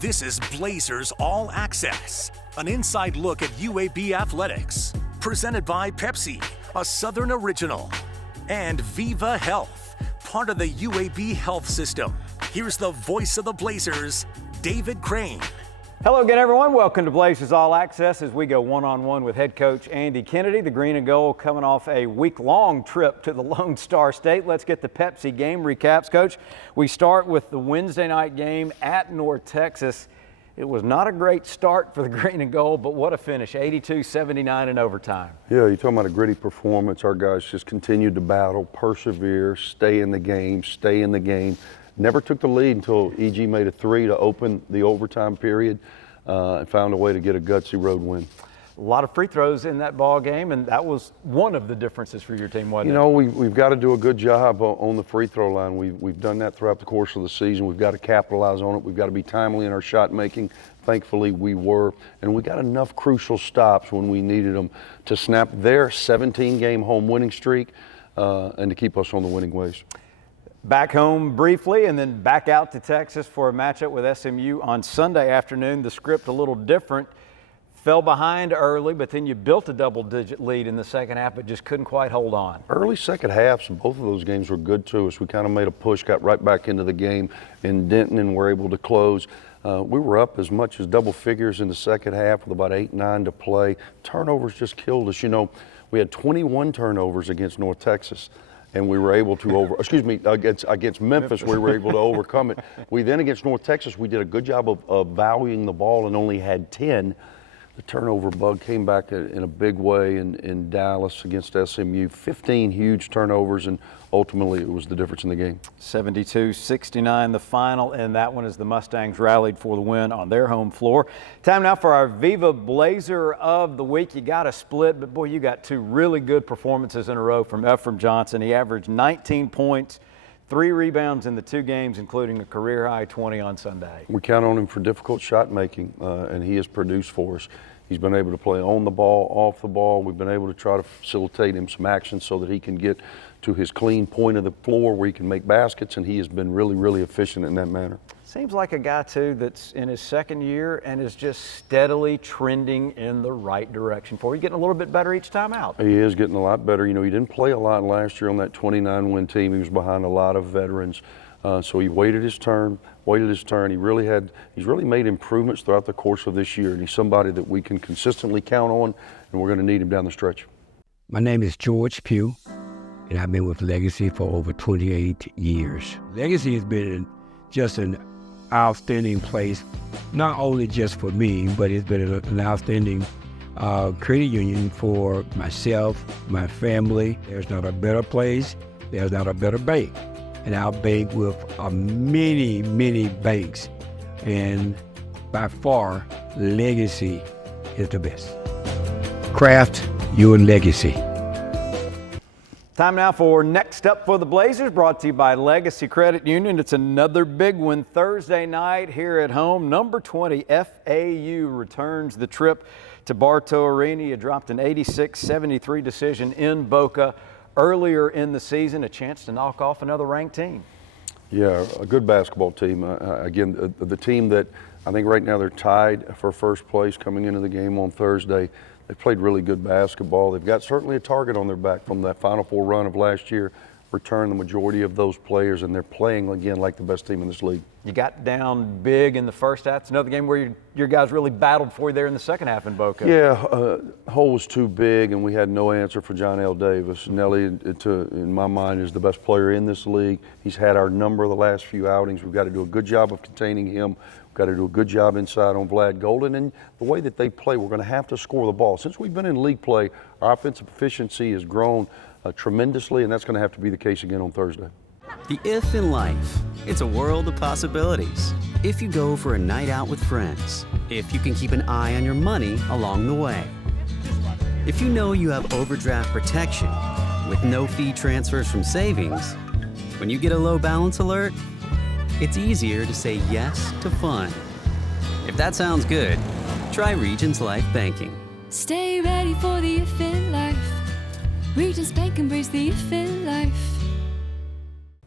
This is Blazers All Access, an inside look at UAB athletics. Presented by Pepsi, a Southern original, and Viva Health, part of the UAB health system. Here's the voice of the Blazers, David Crane. Hello again, everyone. Welcome to Blazers All Access as we go one-on-one with head coach Andy Kennedy. The Green and Gold coming off a week-long trip to the Lone Star State. Let's get the Pepsi game recaps, Coach. We start with the Wednesday night game at North Texas. It was not a great start for the Green and Gold, but what a finish, 82-79 in overtime. Yeah, you're talking about a gritty performance. Our guys just continued to battle, persevere, stay in the game. Never took the lead until E.G. made a three to open the overtime period and found a way to get a gutsy road win. A lot of free throws in that ball game, and that was one of the differences for your team, wasn't it? You know, we've got to do a good job on the free throw line. We've done that throughout the course of the season. We've got to capitalize on it. We've got to be timely in our shot making. Thankfully, we were. And we got enough crucial stops when we needed them to snap their 17-game home winning streak and to keep us on the winning ways. Back home briefly and then back out to Texas for a matchup with SMU on Sunday afternoon. The script a little different. Fell behind early, but then you built a double-digit lead in the second half, but just couldn't quite hold on. Early second halves, both of those games were good to us. We kind of made a push, got right back into the game in Denton, and were able to close. We were up as much as double figures in the second half with about 8-9 to play. Turnovers just killed us. You know, we had 21 turnovers against North Texas. And we were able to against Memphis, we were able to overcome it. We then, against North Texas, we did a good job of valuing the ball and only had 10. The turnover bug came back in a big way in Dallas against SMU. 15 huge turnovers, and ultimately it was the difference in the game. 72-69 the final, and that one as the Mustangs rallied for the win on their home floor. Time now for our Viva Blazer of the week. You got a split, but boy, you got two really good performances in a row from Ephraim Johnson. He averaged 19 points, 3 rebounds in the 2 games, including a career-high 20 on Sunday. We count on him for difficult shot making, and he has produced for us. He's been able to play on the ball, off the ball. We've been able to try to facilitate him some action so that he can get to his clean point of the floor where he can make baskets, and he has been really, really efficient in that manner. Seems like a guy, too, that's in his second year and is just steadily trending in the right direction for you, getting a little bit better each time out. He is getting a lot better. You know, he didn't play a lot last year on that 29-win team. He was behind a lot of veterans. So he waited his turn. He's really made improvements throughout the course of this year, and he's somebody that we can consistently count on, and we're going to need him down the stretch. My name is George Pugh, and I've been with Legacy for over 28 years. Legacy has been just an outstanding place, not only just for me, but it's been an outstanding credit union for myself, my family. There's not a better place. There's not a better bank. And I bank with many, many banks. And by far, Legacy is the best. Craft your legacy. Time now for Next Up for the Blazers, brought to you by Legacy Credit Union. It's another big one Thursday night here at home. Number 20, FAU returns the trip to Bartow Arena. You dropped an 86-73 decision in Boca earlier in the season, a chance to knock off another ranked team. Yeah, a good basketball team. Again, the team that I think right now they're tied for first place coming into the game on Thursday. They played really good basketball. They've got certainly a target on their back from that Final Four run of last year. Returned the majority of those players, and they're playing again like the best team in this league. You got down big in the first half. It's another game where your guys really battled for you there in the second half in Boca. Yeah, hole was too big, and we had no answer for John L. Davis. Nelly, in my mind, is the best player in this league. He's had our number the last few outings. We've got to do a good job of containing him. We've got to do a good job inside on Vlad Golden. And the way that they play, we're going to have to score the ball. Since we've been in league play, our offensive efficiency has grown tremendously, and that's going to have to be the case again on Thursday. The if in life, it's a world of possibilities. If you go for a night out with friends, if you can keep an eye on your money along the way, if you know you have overdraft protection with no fee transfers from savings, when you get a low balance alert, it's easier to say yes to fun. If that sounds good, try Regions Life Banking. Stay ready for the if in life. Regions Bank embrace the if in life.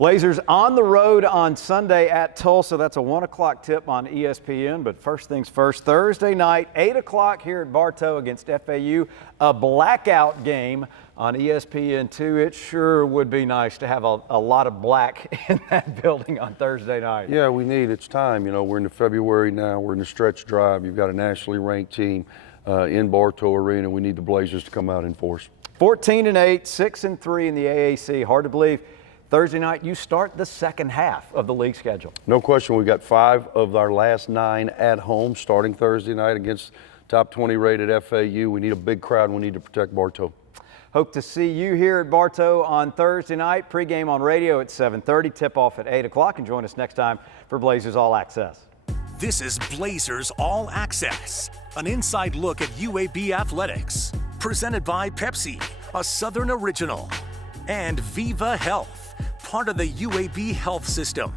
Blazers on the road on Sunday at Tulsa. That's a 1 o'clock tip on ESPN. But first things first, Thursday night, 8 o'clock here at Bartow against FAU. A blackout game on ESPN2. It sure would be nice to have a lot of black in that building on Thursday night. Yeah, it's time. You know, we're into February now. We're in the stretch drive. You've got a nationally ranked team in Bartow Arena. We need the Blazers to come out in force. 14-8, 6-3 in the AAC. Hard to believe. Thursday night, you start the second half of the league schedule. No question. We've got 5 of our last 9 at home starting Thursday night against top 20 rated FAU. We need a big crowd and we need to protect Bartow. Hope to see you here at Bartow on Thursday night. Pregame on radio at 7:30, tip-off at 8 o'clock. And join us next time for Blazers All Access. This is Blazers All Access, an inside look at UAB athletics. Presented by Pepsi, a Southern original, and Viva Health, part of the UAB health system.